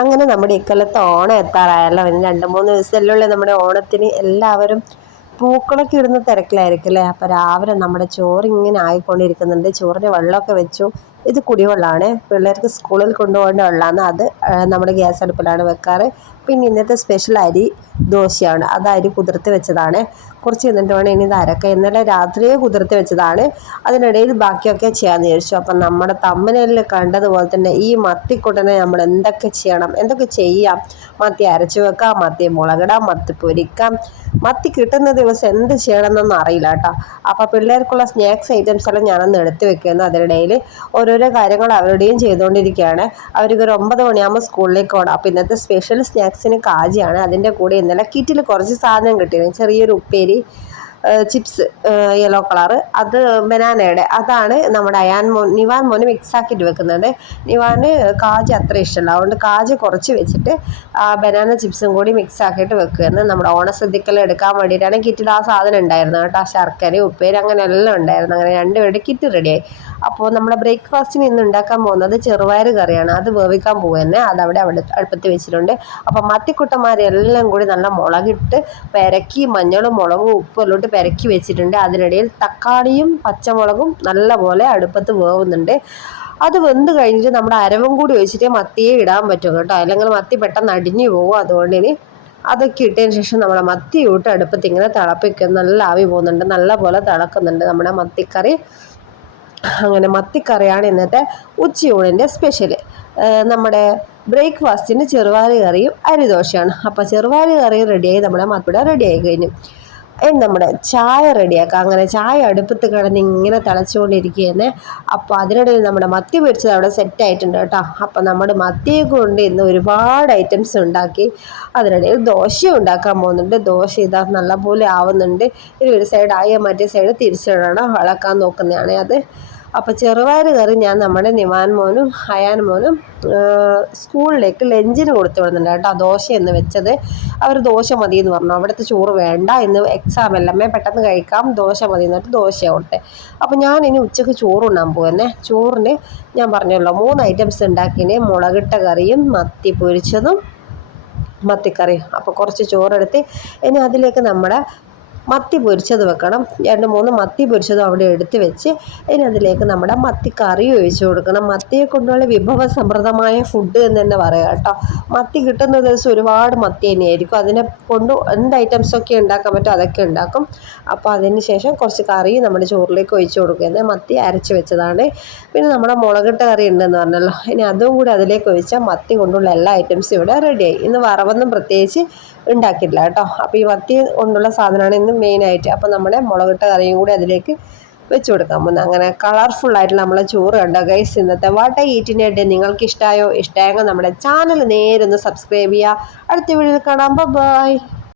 അങ്ങനെ നമ്മുടെ ഇക്കൊല്ലത്തെ ഓണം എത്താറായല്ലോ. ഇനി രണ്ട് മൂന്ന് ദിവസമല്ലേ നമ്മുടെ ഓണത്തിന് എല്ലാവരും പൂക്കളൊക്കെ ഇടുന്ന തിരക്കിലായിരിക്കും അല്ലേ? അപ്പോൾ രാവിലെ നമ്മുടെ ചോറ് ഇങ്ങനെ ആയിക്കൊണ്ടിരിക്കുന്നുണ്ട്. ചോറിന് വെള്ളമൊക്കെ വെച്ചു. ഇത് കുടിവെള്ളമാണ്. പിള്ളേർക്ക് സ്കൂളിൽ കൊണ്ടുപോകേണ്ട വെള്ളമാണ് അത്. നമ്മുടെ ഗ്യാസ് അടുപ്പിലാണ് വെക്കാറ്. പിന്നെ ഇന്നത്തെ സ്പെഷ്യൽ അരി ദോശയാണ്. അത് അരി കുതിർത്ത് വെച്ചതാണ്. കുറച്ച് നിന്നിട്ട് വേണം ഇനി ഇത് അരക്ക ഇന്നലെ രാത്രിയെ കുതിർത്ത് വെച്ചതാണ്. അതിനിടയിൽ ബാക്കിയൊക്കെ ചെയ്യാമെന്ന് വിചാരിച്ചു. അപ്പം നമ്മുടെ തമ്മനയിൽ കണ്ടതുപോലെ തന്നെ ഈ മത്തിക്കുട്ടനെ നമ്മൾ എന്തൊക്കെ ചെയ്യണം? എന്തൊക്കെ ചെയ്യാം? മത്തി അരച്ചു വെക്കാം മത്തി മുളകിടാം മത്തി പൊരിക്കാം. മത്തി കിട്ടുന്ന ദിവസം എന്ത് ചെയ്യണമെന്നൊന്നും അറിയില്ല കേട്ടോ. അപ്പോൾ പിള്ളേർക്കുള്ള സ്നാക്സ് ഐറ്റംസ് എല്ലാം ഞാനൊന്ന് എടുത്തു വെക്കുന്നു അതിനിടയിൽ ഓരോരോ കാര്യങ്ങൾ അവരുടെയും ചെയ്തുകൊണ്ടിരിക്കുകയാണ്. അവർക്ക് ഒരു ഒമ്പത് മണിയാകുമ്പോൾ സ്കൂളിലേക്ക് പോകണം. അപ്പോൾ ഇന്നത്തെ സ്പെഷ്യൽ സ്നാക്സിന് കാജിയാണ്. അതിന്റെ കൂടെ ഇന്നലെ കിറ്റിൽ കുറച്ച് സാധനം കിട്ടിയിരുന്നു. ചെറിയൊരു ഉപ്പേരി ചിപ്സ് യെല്ലോ കളർ അത് ബനാനയുടെ. അതാണ് നമ്മുടെ അയാൻ മോൻ നിവാൻ മോന് മിക്സ് ആക്കിയിട്ട് വെക്കുന്നത്. നിവാന് കാജ് അത്ര ഇഷ്ടമല്ല. അതുകൊണ്ട് കാജ് കുറച്ച് വെച്ചിട്ട് ആ ബനാന ചിപ്സും കൂടി മിക്സ് ആക്കിയിട്ട് വെക്കുകയെന്ന് നമ്മുടെ ഓണശ്രദ്ധിക്കൽ എടുക്കാൻ വേണ്ടിയിട്ടാണ് കിറ്റിൽ ആ സാധനം ഉണ്ടായിരുന്നത് കേട്ടോ. ശർക്കര ഉപ്പേരി അങ്ങനെ എല്ലാം ഉണ്ടായിരുന്നു. അങ്ങനെ രണ്ടുപേരുടെ കിറ്റ് റെഡിയായി അപ്പോൾ നമ്മുടെ ബ്രേക്ക്ഫാസ്റ്റിന് ഇന്ന് ഉണ്ടാക്കാൻ പോകുന്നത് ചെറുപയർ കറിയാണ്. അത് വേവിക്കാൻ പോകുന്നത് അത് അവിടെ അടുപ്പത്ത് വെച്ചിട്ടുണ്ട്. അപ്പോൾ മത്തിക്കുട്ടന്മാരെല്ലാം കൂടി നല്ല മുളകിട്ട് പെരക്കി മഞ്ഞളും മുളകും ഉപ്പും എല്ലാം ഇട്ട് പെരക്കി വെച്ചിട്ടുണ്ട്. അതിനിടയിൽ തക്കാളിയും പച്ചമുളകും നല്ലപോലെ അടുപ്പത്ത് വേവുന്നുണ്ട്. അത് വെന്ത് കഴിഞ്ഞിട്ട് നമ്മുടെ അരവും കൂടി ഒഴിച്ചിട്ട് മത്തിയെ ഇടാൻ പറ്റും കേട്ടോ. അല്ലെങ്കിൽ മത്തി പെട്ടെന്ന് അടിഞ്ഞു പോകും. അതുകൊണ്ട് ഇനി അതൊക്കെ ഇട്ടതിന് ശേഷം നമ്മുടെ മത്തി ഇട്ട് അടുപ്പത്ത് ഇങ്ങനെ തിളപ്പിക്കും. നല്ല ആവി പോകുന്നുണ്ട്. നല്ല പോലെ തിളക്കുന്നുണ്ട് നമ്മുടെ മത്തിക്കറി. അങ്ങനെ മത്തിക്കറിയാണ് ഇന്നത്തെ ഉച്ചയൂണിന്റെ സ്പെഷ്യൽ നമ്മുടെ ബ്രേക്ക്ഫാസ്റ്റിന് ചെറുവാരി കറിയും അരിദോശയാണ്. അപ്പോൾ ചെറുവാരി കറി റെഡിയായി നമ്മുടെ മത്തിയുടെ റെഡിയായി കഴിഞ്ഞു. നമ്മുടെ ചായ റെഡിയാക്കാം. അങ്ങനെ ചായ അടുപ്പത്ത് കിടന്ന് ഇങ്ങനെ തിളച്ചുകൊണ്ടിരിക്കുകയെന്ന് അപ്പോൾ അതിനിടയിൽ നമ്മുടെ മത്തി പൊരിച്ചത് അവിടെ സെറ്റ് ആയിട്ടുണ്ട് കേട്ടോ. അപ്പോൾ നമ്മുടെ മത്തിയെ കൊണ്ട് ഇന്ന് ഒരുപാട് ഐറ്റംസ് ഉണ്ടാക്കി. അതിനിടയിൽ ദോശ ഉണ്ടാക്കാൻ പോകുന്നുണ്ട്. ദോശ ഇതാ നല്ലപോലെ ആവുന്നുണ്ട്. ഇനി ഒരു സൈഡ് ആയ മറ്റേ സൈഡ് തിരിച്ചിടണം. വളക്കാൻ നോക്കുന്നതാണ് അത്. അപ്പോൾ ചെറുപയർ കറി ഞാൻ നമ്മുടെ നിവാൻ മോനും ഹയാൻ മോനും സ്കൂളിലേക്ക് ലഞ്ചിന് കൊടുത്തു വിടുന്നുണ്ട് കേട്ടോ. ദോശ എന്ന് വെച്ചത്. അവർ ദോശ മതി എന്ന് പറഞ്ഞു. അവിടുത്തെ ചോറ് വേണ്ട എന്ന് എക്സാം എല്ലാം. പെട്ടെന്ന് കഴിക്കാം. ദോശ മതി എന്നിട്ട് ദോശ കൊടുത്തെ. അപ്പോൾ ഞാൻ ഇനി ഉച്ചയ്ക്ക് ചോറുണ്ണാൻ പോകുന്നേ ചോറിന് ഞാൻ പറഞ്ഞല്ലോ മൂന്ന് ഐറ്റംസ് ഉണ്ടാക്കിന്. മുളകിട്ട കറിയും മത്തി പൊരിച്ചതും മത്തിക്കറി അപ്പോൾ കുറച്ച് ചോറെടുത്ത് ഇനി അതിലേക്ക് നമ്മുടെ മത്തി പൊരിച്ചത് വെക്കണം. രണ്ട് മൂന്ന് മത്തി പൊരിച്ചതും അവിടെ എടുത്ത് വെച്ച് ഇനി അതിലേക്ക് നമ്മുടെ മത്തി കറി ഒഴിച്ചു കൊടുക്കണം. മത്തിയെ കൊണ്ടുള്ള വിഭവ സമൃദ്ധമായ ഫുഡ് എന്ന് തന്നെ പറയാം കേട്ടോ. മത്തി കിട്ടുന്ന ദിവസം ഒരുപാട് മത്തി തന്നെയായിരിക്കും. അതിനെ കൊണ്ട് എന്ത് ഐറ്റംസൊക്കെ ഉണ്ടാക്കാൻ പറ്റും അതൊക്കെ ഉണ്ടാക്കും. അപ്പോൾ അതിന് ശേഷം കുറച്ച് കറി നമ്മുടെ ചോറിലേക്ക് ഒഴിച്ചു കൊടുക്കുന്നത് മത്തി അരച്ച് വെച്ചതാണ്. പിന്നെ നമ്മുടെ മുളകിട്ട കറി ഉണ്ടെന്ന് പറഞ്ഞല്ലോ. ഇനി അതും കൂടി അതിലേക്ക് ഒഴിച്ചാൽ മത്തി കൊണ്ടുള്ള എല്ലാ ഐറ്റംസും ഇവിടെ റെഡിയായി ഇന്ന് വറവൊന്നും പ്രത്യേകിച്ച് ഉണ്ടാക്കിയിട്ടില്ല കേട്ടോ. അപ്പോൾ ഈ മത്തി കൊണ്ടുള്ള സാധനമാണ് ഇന്ന് മെയിനായിട്ട്. അപ്പോൾ നമ്മുടെ മുളകിട്ട കറിയും കൂടി അതിലേക്ക് വെച്ച് കൊടുക്കാൻ പോകുന്നത് അങ്ങനെ കളർഫുൾ ആയിട്ട് നമ്മളെ ചോറ് കണ്ടോ? ഗൈസ് ഇന്നത്തെ വാട്ട ഡേ നിങ്ങൾക്ക് ഇഷ്ടമായോ ഇഷ്ടമായെങ്കിൽ നമ്മുടെ ചാനൽ നേരെ ഒന്ന് സബ്സ്ക്രൈബ് ചെയ്യുക. അടുത്ത വീഡിയോയിൽ കാണാം. ബൈ